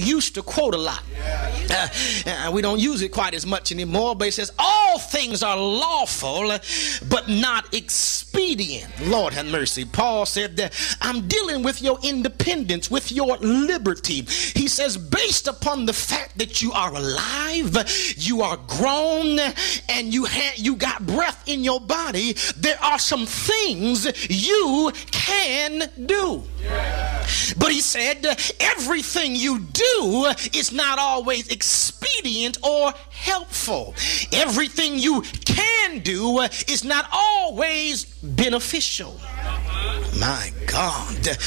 used to quote a lot. We don't use it quite as much anymore, but it says all things are lawful but not expedient. Lord have mercy. Paul said that I'm dealing with your independence, with your liberty. He says based upon the fact that you are alive, you are grown, and you got breath in your body, there are some things you can do. But he said everything you do is not always expedient or helpful. Everything you can do is not always beneficial. My God.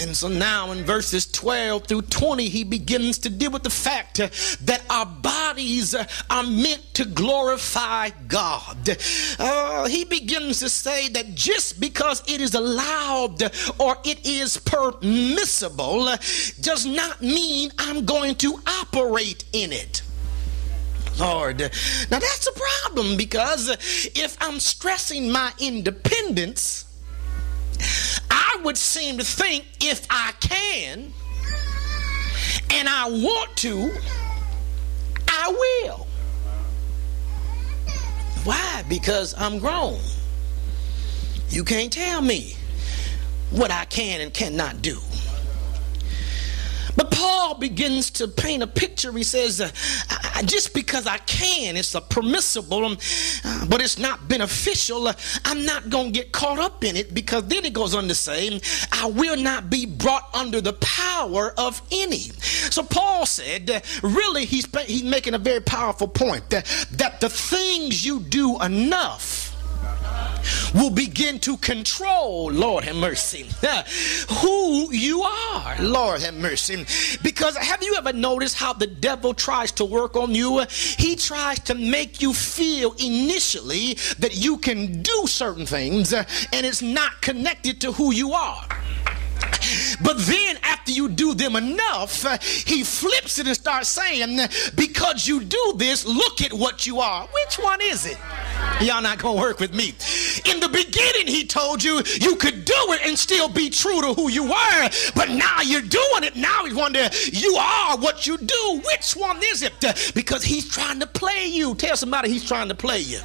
And so now in verses 12 through 20, he begins to deal with the fact that our bodies are meant to glorify God. He begins to say that just because it is allowed or it is permissible does not mean I'm going to operate in it. Lord, now that's a problem, because if I'm stressing my independence, I would seem to think if I can and I want to, I will. Why? Because I'm grown. You can't tell me what I can and cannot do. But Paul begins to paint a picture. He says, just because I can, it's a permissible, but it's not beneficial. I'm not going to get caught up in it, because then it goes on to say, I will not be brought under the power of any. So Paul said, really, he's making a very powerful point, that the things you do enough will begin to control, Lord have mercy, who you are, Lord have mercy. Because have you ever noticed how the devil tries to work on you? He tries to make you feel initially that you can do certain things and it's not connected to who you are. But then after you do them enough, he flips it and starts saying, because you do this, look at what you are. Which one is it? Y'all not gonna work with me. In the beginning, he told you you could do it and still be true to who you were, but now you're doing it. Now he's wondering, you are what you do. Which one is it? Because he's trying to play you. Tell somebody he's trying to play you.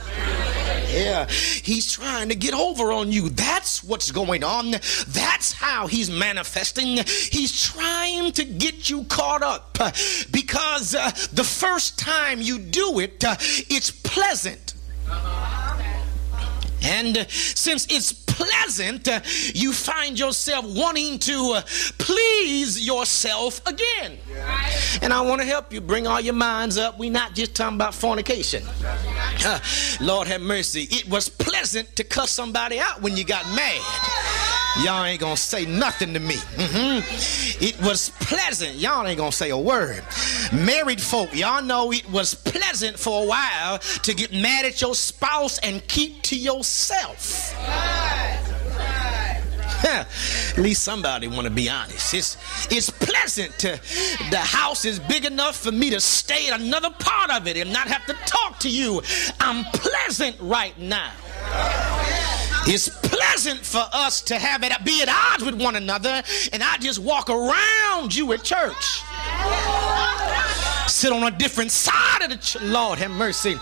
Yeah, he's trying to get over on you. That's what's going on. That's how he's manifesting. He's trying to get you caught up, because the first time you do it, it's pleasant. And since it's pleasant, you find yourself wanting to please yourself again. And I want to help you bring all your minds up. We're not just talking about fornication. Lord have mercy. It was pleasant to cuss somebody out when you got mad. Y'all ain't gonna say nothing to me. It was pleasant. Y'all ain't gonna say a word. Married folk, y'all know it was pleasant for a while to get mad at your spouse and keep to yourself. At least somebody want to be honest. It's pleasant to, the house is big enough for me to stay in another part of it and not have to talk to you. I'm pleasant right now. It's pleasant for us to have it be at odds with one another, and I just walk around you at church. Sit on a different side of the church. Lord have mercy.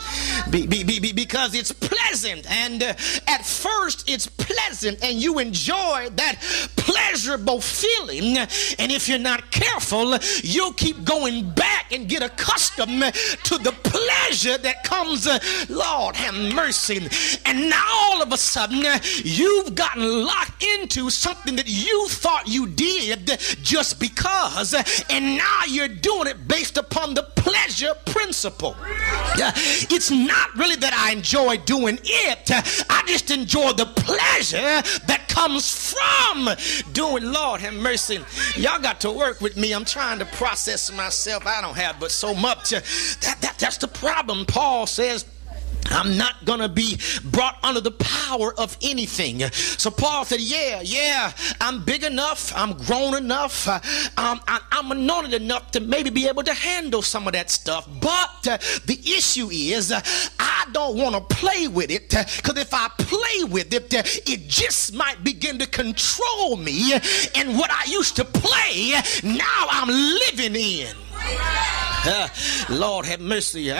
Because it's pleasant, and at first it's pleasant, and you enjoy that pleasurable feeling, and if you're not careful, you'll keep going back and get accustomed to the pleasure that comes. Lord have mercy. And now all of a sudden you've gotten locked into something that you thought you did just because, and now you're doing it based upon the pleasure principle. It's not really that I enjoy doing it. I just enjoy the pleasure that comes from doing. Lord have mercy. Y'all got to work with me. I'm trying to process myself. I don't have but so much. That's the problem. Paul says, I'm not going to be brought under the power of anything. So Paul said, yeah, I'm big enough. I'm grown enough. I'm anointed enough to maybe be able to handle some of that stuff. But the issue is I I don't want to play with it, because if I play with it, it just might begin to control me. And what I used to play, now I'm living in. Lord have mercy.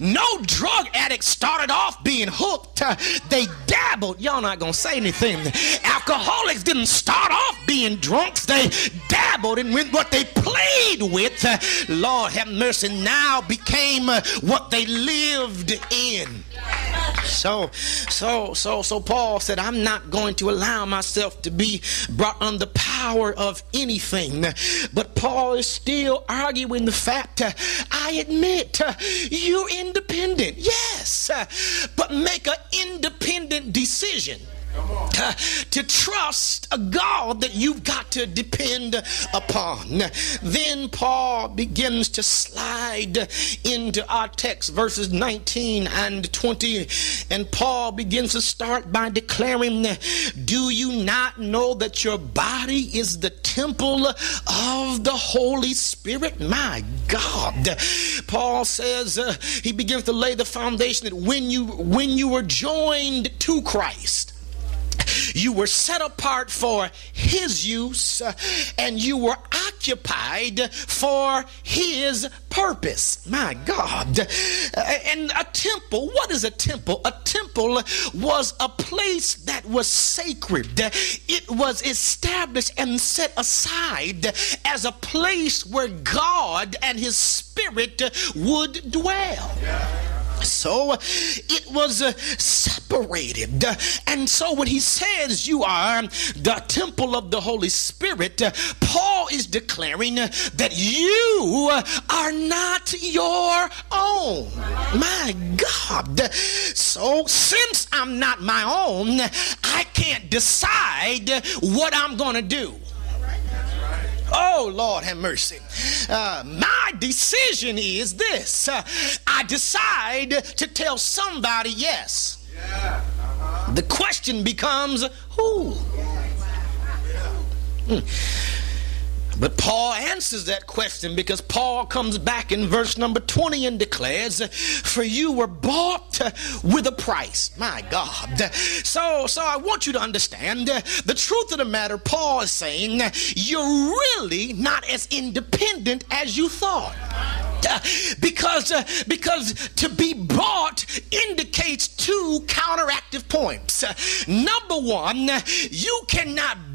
No drug addict started off being hooked. They dabbled. Y'all not going to say anything. Alcoholics didn't start off being drunks. They dabbled, and when what they played with, Lord have mercy, now became what they lived in. So Paul said, I'm not going to allow myself to be brought under power of anything. But Paul is still arguing the fact, I admit, you're independent. Yes, but make an independent decision. To trust a God that you've got to depend upon. Then Paul begins to slide into our text, verses 19 and 20, and Paul begins to start by declaring, do you not know that your body is the temple of the Holy Spirit? My God. Paul says, he begins to lay the foundation that when you were joined to Christ, you were set apart for his use, and you were occupied for his purpose. My God. And a temple, what is a temple? A temple was a place that was sacred. It was established and set aside as a place where God and his Spirit would dwell. So it was separated. And so when he says you are the temple of the Holy Spirit, Paul is declaring that you are not your own. My God. So since I'm not my own, I can't decide what I'm going to do. Oh, Lord have mercy. My decision is this. I decide to tell somebody yes. The question becomes who? But Paul answers that question, because Paul comes back in verse number 20 and declares, for you were bought with a price. My God. So I want you to understand the truth of the matter. Paul is saying you're really not as independent as you thought. Because to be bought indicates two counteractive points. Number one, you cannot